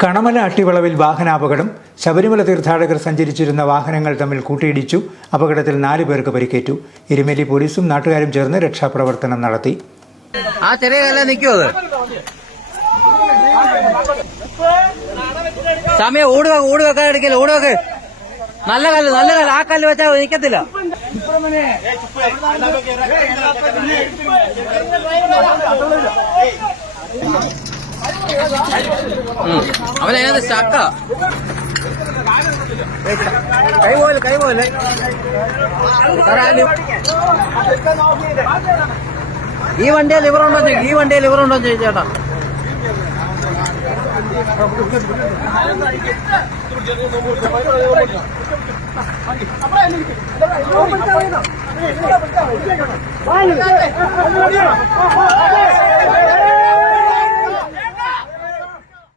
കണമല അട്ടിവളവിൽ വാഹനാപകടം. ശബരിമല തീർത്ഥാടകർ സഞ്ചരിച്ചിരുന്ന വാഹനങ്ങൾ തമ്മിൽ കൂട്ടിയിടിച്ചു. അപകടത്തിൽ 4 പേർക്ക് പരിക്കേറ്റു. എരുമേലി പോലീസും നാട്ടുകാരും ചേർന്ന് രക്ഷാപ്രവർത്തനം നടത്തി. ആ ചെറിയ കല്ല നിൽക്കുമോ അത്? സമയം ഓടി വെക്കാൻ എടുക്കല്, ഓടി വെക്ക്. നല്ല കല്ല് ആ കല്ല് വെച്ചാൽ നിൽക്കത്തില്ല. അവനത് ചക്ക കൈ പോലെ ഈ വണ്ടിയെ ലിവറുണ്ടോ ചേട്ടാ? Vale.